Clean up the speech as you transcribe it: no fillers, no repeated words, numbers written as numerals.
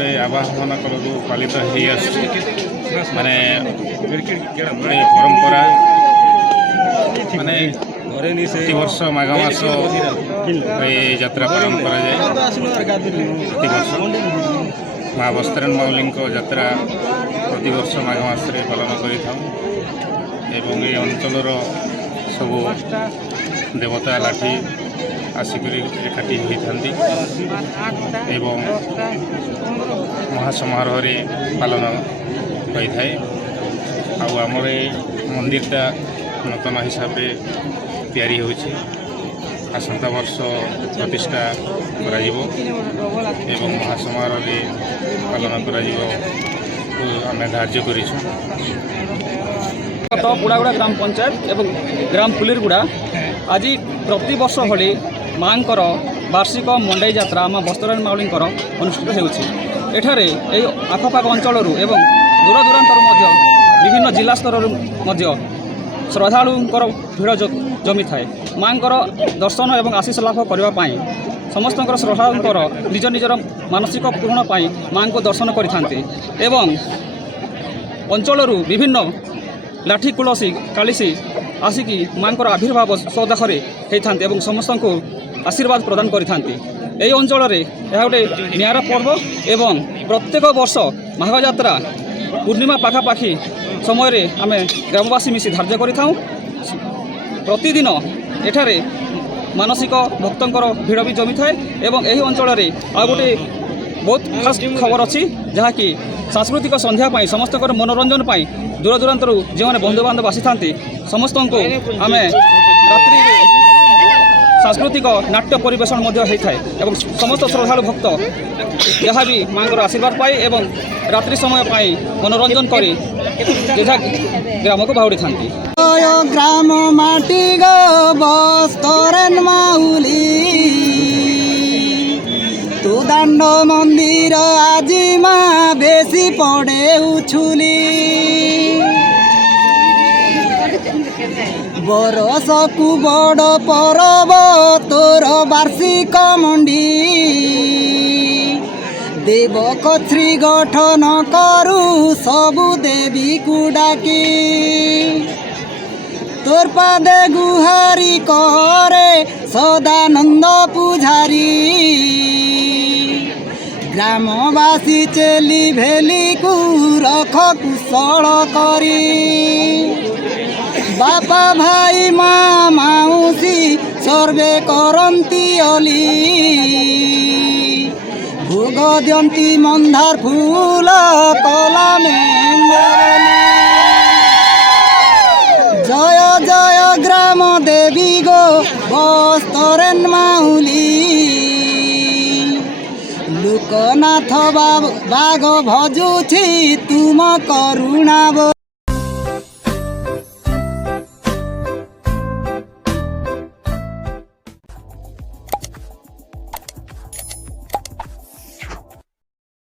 गोटे आवाहन कलू पालित माने परंपरा माने प्रति वर्ष माघ मास यात्रा पालन कर माँ बस्त्रायण माउली यात्रा प्रति वर्ष माघ मास पालन कर अंचल सब देवता लाठी आसिक एकाठी होती महासमारोह पालन होता है। आमर मंदिरटा नूतन हिसाब से तैयारी होछि आसंता वर्ष प्रतिष्ठा करा महासमारोह पालन करा आम धार्य करिछु। बुढ़ागुड़ा ग्राम पंचायत एवं ग्राम पुलिरगुड़ा आज प्रति वर्ष भली माँ वार्षिक मंडई यात्रा आम बस्त्रायण माउली अनुष्ठित होठारे आखपाख अंचल एवं दूर दूरांतर विभिन्न जिला स्तर श्रद्धालुंकर भीड़ जमी थाए। माँ दर्शन एवं आशीष लाभ करने समस्त श्रद्धालुंकर निज निजर मानसिक पूर्ण पाई माँ को दर्शन करते एवं अंचल विभिन्न लाठी कुलसी कालीसी आसिकी माँ आविर्भाव सौदाखरे होते और समस्त को आशीर्वाद प्रदान करते। यही अंचल यह गोटे निरा पर्व एवं प्रत्येक वर्ष माघ यात्रा पूर्णिमा पाखापाखि समय आम ग्रामवासी मिसी धार्य करिथाउ। प्रतिदिन एठारे मानसिक भक्तंकर भीड़ भी जमी थाए एवं यही अंचल आ गोटे बहुत खास खबर अच्छी जहाँकि सांस्कृतिक संध्या समस्त मनोरंजन दूर दूरांतर जो मैंने बंधुबांधव आसी था समस्त को आम रात्रि सांस्कृतिक नाट्य परिवेशन होता है और समस्त श्रद्धालु भक्त जहाँ भी माँ आशीर्वाद पाए एवं रात्रि समय पाई मनोरंजन करी जेझा ग्राम को बाहुड़ी था। ग्राम माटी गो बस्त्रायण माउली तू दांड मंदिर आज माँ बेसी पड़े उछुली बरसकु बड़ परब तोर वार्षिक मंडी देव कछ्री गठन करू सबु देवी को डाकी तोर पादे गुहारी करे सदानंद पुजारी ग्रामवासी चेली भेली को रख कुशल करी बापा भाई माँ माउसी सर्वे करती अली भोग दियंती मंदार फूल कला जय जय ग्राम देवी गो बस्त्रायण माउली लोकनाथ बाग भजुछि तुम करुणा।